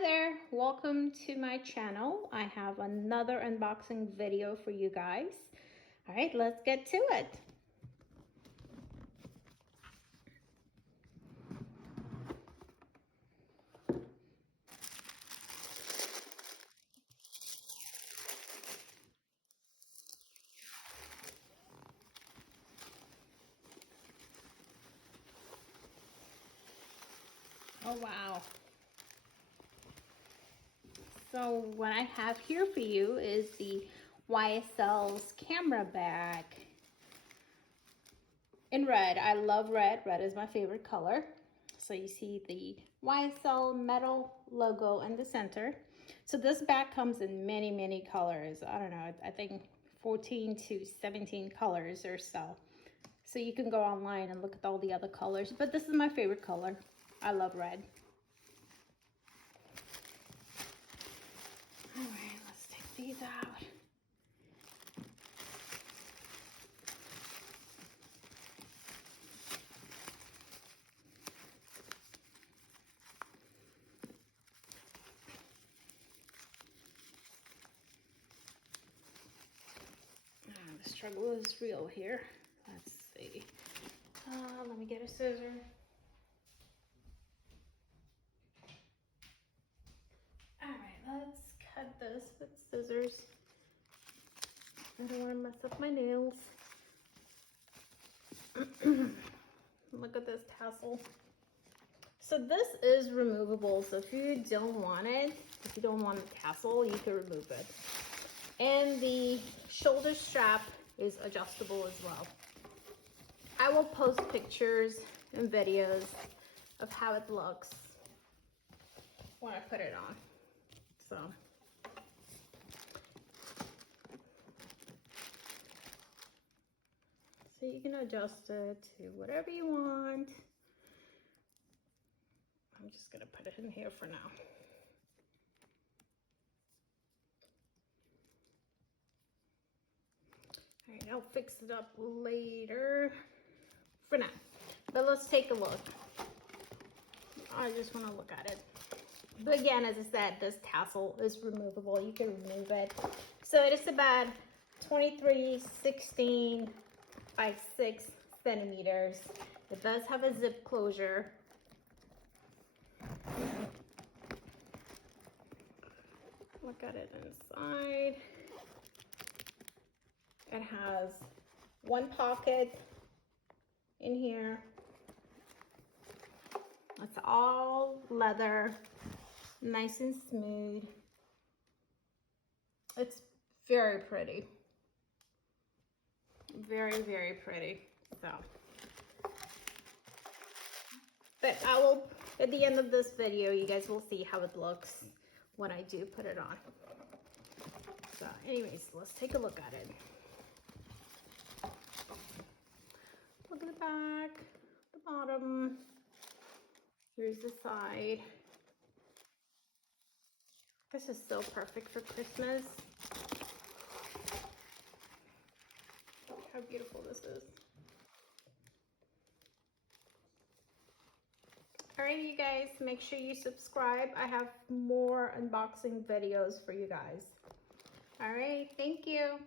Hi there, welcome to my channel. I have another unboxing video for you guys. All right, let's get to it. Oh wow. So what I have here for you is the YsL's camera bag in red. I love red. Red is my favorite color. So you see the YsL metal logo in the center. So this bag comes in many colors. I don't know, I think 14 to 17 colors or so. So you can go online and look at all the other colors, but this is my favorite color. I love red. All right, let's take these out. The struggle is real here. Let's see. Let me get a scissor. All right, let's cut this with scissors. I don't want to mess up my nails. Look at this tassel. So this is removable. So if you don't want it, if you don't want a tassel, you can remove it. And the shoulder strap is adjustable as well. I will post pictures and videos of how it looks when I put it on. So you can adjust it to whatever you want. I'm just gonna put it in here for now. All right, I'll fix it up later for now. But let's take a look. I just want to look at it. But again, as I said, this tassel is removable. You can remove it. So it is about 23/16 by 6 centimeters. It does have a zip closure. Look at it inside. It has one pocket in here. It's all leather, nice and smooth. It's very pretty. Very pretty. So, but I will, at the end of this video, you guys will see how it looks when I do put it on. So anyways, let's take a look at it. Look at the back, the bottom. Here's the side. This is so perfect for Christmas. Look how beautiful this is. All right, you guys, make sure you subscribe. I have more unboxing videos for you guys. All right, thank you.